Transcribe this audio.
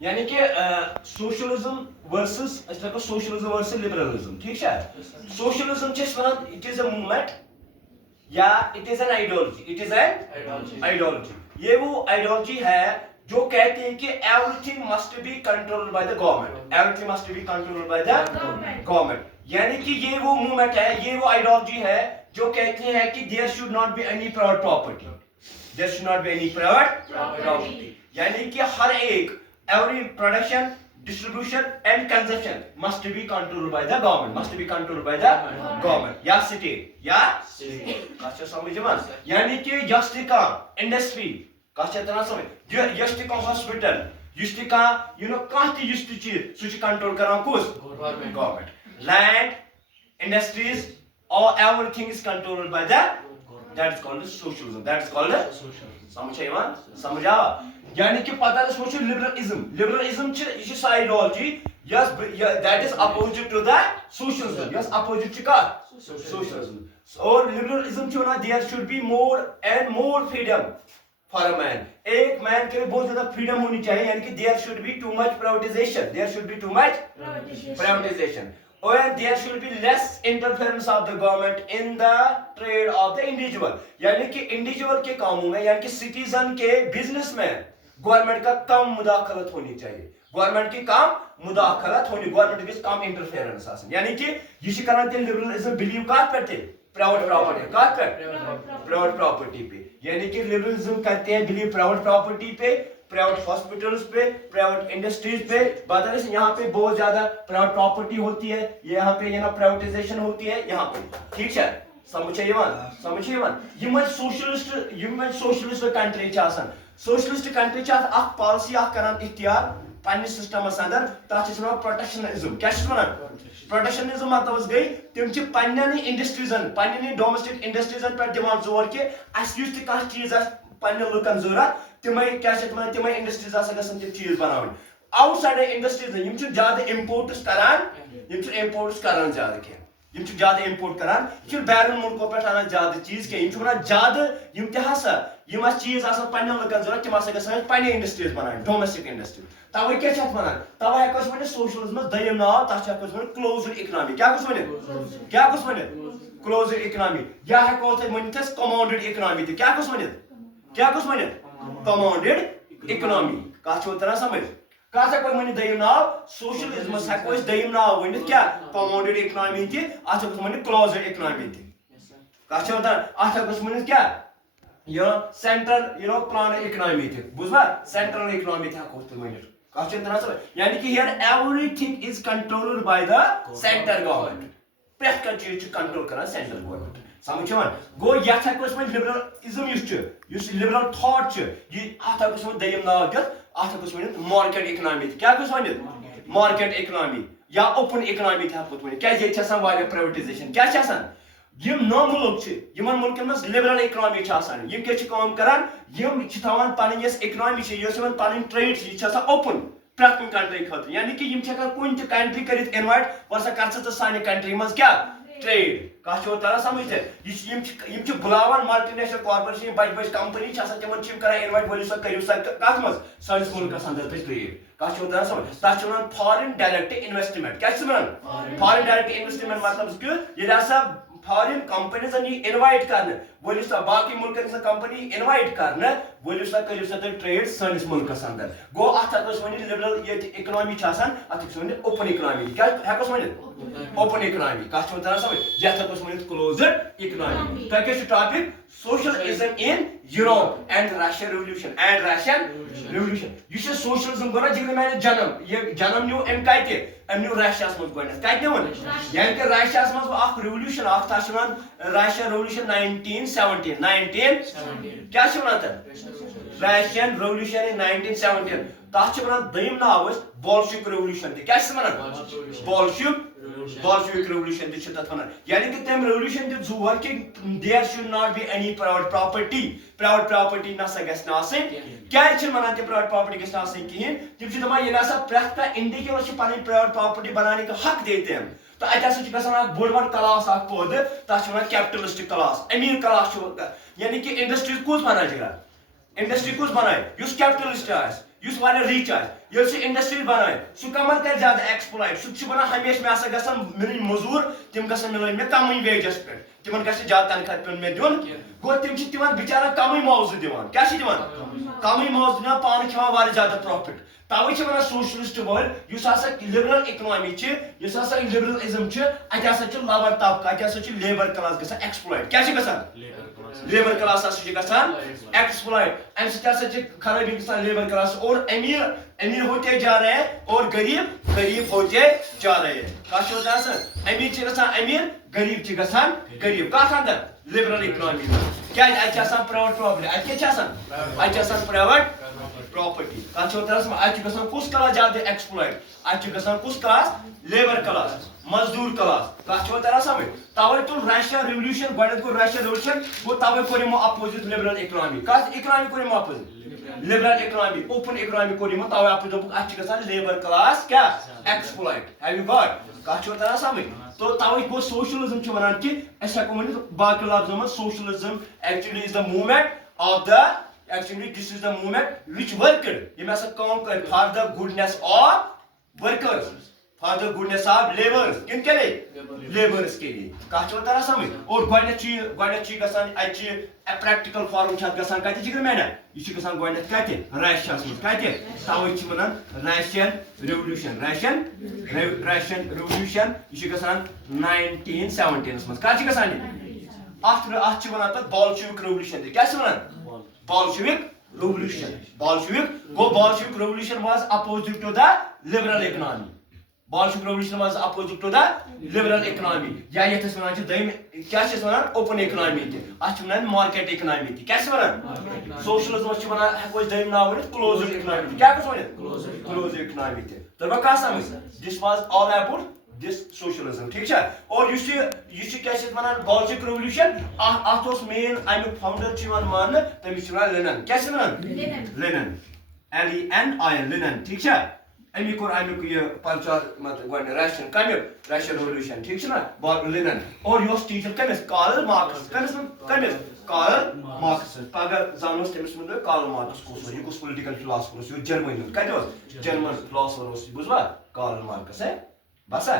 یعنی کہ socialism versus socialism versus liberalism ٹھیک ہے. Socialism it is a movement یا it is an ideology. It is an ideology. یہ وہ آئیڈیالوجی ہے جو کہتے ہیں کہ everything must be control by the government. Everything must be control by the government. یعنی کہ یہ وہ موومنٹ ہے, یہ وہ آئیڈیالوجی ہے جو کہتے ہیں کہ there should not be any private property. There should not be any private property. یعنی کہ ہر ایک every production, distribution and consumption must be controlled by the government. Must be controlled by the government. یا state. یا کہاں چھو سمجھ مان. یعنی کہ یس تہ کانٛہہ انڈسٹری کہاں چھو تران سمجھ, یس تہ کانٛہہ ہاسپٹل, یس تہ کانٛہہ کانٛہہ تہ یس تہ چیز سُہ چھُ کنٹرول کران کُس, government. Land, industries, or everything is controlled by the, that is called socialism. That is called سمجھ ہے یوان, سمجھ آوا. یعنی کہ پتہ ہے سوچو لبرلزم. لبرلزم یہ so ideology yes that is opposite to the socialism. Yes opposite چھ کتھ, سوشلزم. اور لبرلزم چھ ونان there should be more and more freedom for a man. ایک مین کے لیے بہت زیادہ فریڈم ہونی چاہیے. یعنی کہ there should be too much privatisation. There should be too much privatisation. And there should be less interference of the government in the trade of the individual. یعنی کہ انڈیویجول کے کاموں میں, یعنی کہ سٹیزن کے بزنس میں گورنمنٹ کا کم مداخلت ہونی چاہیے. گورنمنٹ کی کم مداخلت ہونی, گورنمنٹ کی کم انٹرفیئرنس آسن. یعنی کہ یہ کران تیل لبرلزم بلیو کات پہ تھے, پرائیویٹ پراپرٹی کات پہ, پرائیویٹ پراپرٹی پہ. یعنی کہ لبرلزم کرتے ہیں بلیو پرائیویٹ پراپرٹی پہ, پرائیویٹ ہاسپٹلس پہ, پرائیویٹ انڈسٹریز پہ. بات ہے یہاں پہ بہت زیادہ پرائیویٹ پراپرٹی ہوتی ہے, یہاں پہ پرائیویٹائزیشن ہوتی ہے یہاں پہ. ٹھیک ہے, سمجھ یوان, سمجھ یوان. یم سوشلسٹ کنٹری چھ آسان. سوشلسٹ کنٹری چھ اخ پالسی اخ کران اختیار پننس سسٹمس اندر, تتھ چھ ونان پروٹیکشنزم. کیا چھ ونان, پروٹیکشنزم. مطلب گئی تم چھ پننن انڈسٹریزن, پننن ڈومیسٹک انڈسٹریزن پہ دِوان زور کہ اس یُس تہِ کانٛہہ چیٖز آسہِ پننٮ۪ن لُکن ضروٗرت تِمے کیٛاہ چھِ ونان, تِمے انڈسٹریز ہسا گژھن تِم چیٖز بناوٕنۍ. آوُٹ سایڈ انڈسٹریز یِم چھِ زیادٕ اِمپورٹس کران, یِم چھِ اِمپورٹس کران زیادٕ کینٛہہ, یم چھِ زیادٕ اِمپورٹ کران. یہِ چھُنہٕ بیرون مُلکو پٮ۪ٹھ انان زیادٕ چیٖز کینٛہہ. یِم چھِ ونان زیادٕ یِم تہِ ہسا یِم اَسہِ چیٖز آسان پننٮ۪ن لُکن ضروٗرت تِم ہسا گژھن اَسہِ پننہِ انڈسٹریز بناوٕنۍ, ڈومیسٹک انڈسٹری. توے کیٛاہ چھِ اتھ ونان, توے ہٮ۪کو أسۍ ؤنِتھ سوشلزمس دوٚیِم ناو تتھ چھِ ہٮ۪کو أسۍ ؤنِتھ کلوزٕڈ اِکنامی. کیٛاہ گوٚژھ ؤنِتھ, کیٛاہ گوٚژھ ؤنِتھ, کلوزٕڈ اِکنامی. یا ہٮ۪کو أسۍ ؤنِتھ أسۍ کماونڈٕڈ اِکنامی تہِ. کیٛاہ گوٚژھ ؤنِتھ, کیٛاہ گوٚژھ ؤنِتھ, کماونڈٕڈ اِکنامی. کتھ چھو تران سمجھ, کتھ ہٮ۪کو ؤنِتھ دوٚیِم ناو, سوشلزمس ہٮ۪کو أسۍ دوٚیِم ناو ؤنِتھ کیٛاہ, کماونڈٕڈ اِکنامی تہِ. اتھ ہٮ۪کو ؤنِتھ کلوزٕڈ اِکنامی تہِ. کتھ چھو تران, اتھ ہٮ۪کو ؤنِتھ کیٛاہ, یہ سینٹرل پلانر اکنامی تہِ. بوٗزوا, سینٹرل اکنامی تہِ ہٮ۪کو تہِ ؤنِتھ. کتھ چھو تران سمجھ. یعنی کہ here everything is controlled by the centre government. پرٛٮ۪تھ کانٛہہ چیٖز چھُ کنٹرول کران سینٹرل گورنمنٹ. سمجھ چھُ یِوان. گوٚو یتھ ہٮ۪کو أسۍ ؤنِتھ لبرلزم یُس چھُ, یُس لبرل تھاٹ چھُ, یہِ اتھ ہٮ۪کو أسۍ ؤنِتھ دوٚیِم ناو دِتھ, اتھ ہٮ۪کو أسۍ ؤنِتھ مارکیٹ اکنامی تہِ. کیٛاہ گوٚژھ ؤنِتھ, مارکیٹ اکنامی یا اوپن اکنامی تہِ ہٮ۪کو ؤنِتھ. کیٛازِ ییٚتہِ چھِ آسان واریاہ پرایویٹایزیشن. کیٛاہ چھِ آسان, یم نو ملک چھِ, یمن ملکن منٛز لبرل اکنامی چھِ آسان. یم کیٛاہ چھِ کٲم کران, یم چھِ تھاوان پنٕنۍ یۄس اکنامی چھِ, یۄس یمن پنٕنۍ ٹریڈ چھِ, یہِ چھِ آسان اوپن پرٛٮ۪تھ کُنہِ کنٹری خٲطرٕ. یعنی کہ یم چھِ ہٮ۪کان کُنہِ تہِ کنٹری کٔرِتھ انوایٹ, وَسا کر ژٕ تہٕ سانہِ کنٹری منٛز کیٛاہ ٹریڈ. کتھ چھو تران سمجھ ژےٚ. یم چھِ بُلاوان ملٹی نیشنل کارپوریشن, یم بجہِ بجہِ کمپنی چھِ آسان, تِمن چھِ یم کران انوایٹ, ؤلِو سا کٔرِو سا کتھ منٛز, سٲنِس مُلکس انٛدر تُہۍ ٹریڈ. کتھ چھو تران سمجھ. تتھ چھِ ونان فارین ڈایریکٹ انویسٹمنٹ. کیٛاہ چھِ ونان, فارین ڈایریکٹ انویسٹمنٹ. مطلب کہ ییٚلہِ ہسا فارین کمپنیزن یی انوایٹ کرنہٕ, ؤلِو سا باقٕے مُلکن سا کمپنی انوایٹ کرنہٕ, ؤلِو سا کٔرِو سا تُہۍ ٹریڈ سٲنِس مُلکس انٛدر. گوٚو اتھ ہٮ۪کو أسۍ ؤنِتھ لبرل ییٚتہِ اکنامی چھِ آسان, اتھ ہٮ۪کو أسۍ ؤنِتھ اوپن اکنامی. کیٛاہ ہٮ۪کوس ؤنِتھ, اوپن اکنامی. کتھ چھو تران سمجھ. یتھ ہٮ۪کوس ؤنِتھ کلوزٕڈ اکنامی. تۄہہِ کیٛاہ چھُ topic, socialism in Europe and Russian revolution. And Russian revolution. یہ سوشلزم گوٚو نا جہِ میانہِ جنم, یہ جنم نیوٗ أمۍ کتہِ, أمۍ نیوٗ رشیاہس منٛز گۄڈنٮ۪تھ. کتہِ نیوٗن, یعنی کہ رشیاہس منٛز گوٚو اکھ ریولوشن اکھ, تتھ چھِ ونان رشین ریولوشن 1917. 19 کیٛاہ چھِ ونان تتھ, رشین ریولوشن ان 1917. تتھ چھِ ونان دوٚیِم ناو أسۍ بولشوِک ریولوشن تہِ. کیٛاہ چھِ ونان, بولشوِک ریولوشن تہِ چھِ تتھ ونان. یعنی کہ تٔمۍ ریولوشن دِژ زور کہ there should not be any private property. Private property نسا گژھِ نہٕ آسٕنۍ. کیٛازِ چھِنہٕ ونان تِم پرایویٹ پراپرٹی گژھِ نہٕ آسٕنۍ کِہینۍ, تِم چھِ دپان ییٚلہِ ہسا پرٛٮ۪تھ کانٛہہ انڈیویجول چھِ پنٕنۍ پرایویٹ پراپرٹی بنانے کا حق دیتے ہیں, تو اتہِ ہسا چھُ گژھان اکھ بوٚڑ بار کلاس اکھ پٲدٕ, تتھ چھِ ونان کیپٹلسٹ کلاس. امیر کلاس چھُ, یعنی کہ انڈسٹریز کُس بنایہِ جگہ, انڈسٹری کُس بنایہِ, یُس کیپٹلسٹ آسہِ, یُس واریاہ رِچ آسہِ, ییٚلہِ سُہ انڈسٹری بنایہِ سُہ کمن کر زیادٕ ایکسپلایٹ سُہ چھُ ونان ہمیشہِ مےٚ ہسا گژھن مِلٕنۍ موٚزوٗر تِم گژھن مِلٕنۍ مےٚ کمٕے ویجس پٮ۪ٹھ تِمن گژھِ زیادٕ تنخواہ پیوٚن مےٚ دیُن گوٚو تِم چھِ تِمن بِچارن کمٕے معاوضہٕ دِوان کیٛاہ چھِ دِوان کمٕے معاوضہٕ دِوان پانہٕ کھٮ۪وان واریاہ زیادٕ پرافٹ توے چھِ ونان سوشلسٹ وٲلۍ یُس ہسا لِبرل اِکنامی چھِ یُس ہسا لِبرلزم چھِ اتہِ ہسا چھِ لور طبقہٕ اتہِ ہسا چھِ لیبر کلاس گژھان ایکسپلایٹ کیٛاہ چھِ گژھان لیبر کلاس ہسا چھِ گژھان ایکسپلایٹ امہِ سۭتۍ ہسا چھِ خرٲبی گژھان لیبر کلاس اور امیر ہوتے جا رہے ہیں اور غریب ہوتے جا رہے ہیں کتھ چھِ آسان امیر چھِ گژھان امیر غریب چھِ گژھان غریب کتھ اندر لِبرل اِکنامی کیٛازِ اتہِ چھِ آسان پرایویٹ پراپرٹی اتہِ کیٛاہ چھِ آسان اتہِ چھِ آسان پرایویٹ پراپرٹی کتھ چھِ اتہِ چھُ گژھان کُس کلاس زیادٕ ایکسپلایٹ اتہِ چھُ گژھان کُس کلاس لیبر کلاس مزدور کلاس کتھ چھِ تران سمجھ توے تُل رشیا ریولوشن گۄڈنیتھ گوٚو رشیا ریولوشن گوٚو توے کوٚر یِمو اپوزِٹ لِبرل اِکنامی کتھ اِکنامی کوٚر یِمو اپوزِٹ لِبرل اِکنامی اوپن اِکنامی کوٚر یِمو توے اپوزِٹ دوٚپُکھ اتہِ چھِ گژھان لیبر کلاس کیٛاہ ایکسپلایٹ ہیو یو گاٹ کتھ چھِ تران سمجھ تو توے گوٚو سوشلزم چھِ ونان کہِ أسۍ ہیٚکو ؤنِتھ باقٕے لفظن منٛز socialism actually is the movement of the actually this is the movement which worked یِم ہسا کٲم کٔر for the goodness of workers for the goodness of laborers کِن کے لیے laborers کے لیے کتھ چھِ تران سمجھ اور گۄڈنیتھ چھِ گژھان اتہِ چھِ پریکٹِکل فارم چھِ اتھ گژھان کتہِ جِگر میانا یہِ چھُ گژھان گۄڈنیتھ کتہِ رشیاہس منٛز کتہِ توے چھِ ونان رشین ریولوشن رشین ریولوشن یہِ چھُ گژھان 1917 منٛز کتھ چھِ گژھان یہِ اتھ چھِ ونان تتھ بالشوک ریولوشن تہِ کیٛاہ چھِ ونان Bolshevik revolution Bolshevik revolution was opposite to the liberal economy Bolshevik revolution was opposite to the liberal economy یا یتھ أسۍ ونان چھِ دٔیِم کیٛاہ چھِ أسۍ ونان open economy تہِ اتھ چھِ ونان market economy تہِ کیٛاہ چھِ ونان socialism چھِ ونان ہیٚکو أسۍ دٔیِم ناو ؤنِتھ closed economy تہِ کیٛاہ گوٚژھ ؤنِتھ closed economy تہِ تۄہہِ کتھ سمجھ this was all about this socialism ٹھیک چھا اور یُس یہِ کیٛاہ چھِ ونان بالشوک ریولوشن اتھ اوس مین امیُک فاوُنڈر چھُ یِوان ماننہٕ تٔمِس چھِ ونان لینن کیٛاہ چھِ ونان لینن LENIN لینن ٹھیک چھا امی کوٚر امیُک یہِ پرچار مطلب گۄڈٕ رشین کمیُک رشین ریولوشن ٹھیک چھُ نا لینن اور یہِ اوس ٹیٖچر کٔمِس کارل مارکس کٔمِس کارل مارکس پگہہ زانوس تٔمِس ونو کارل مارکس کُس اوس یہِ کُس پُلٹِکل فِلاسفر اوس یہِ اوس جرمنی ہُنٛد کتہِ اوس جرمن فِلاسفر اوس یہِ بوٗزوا کارل مارکس ہے باسا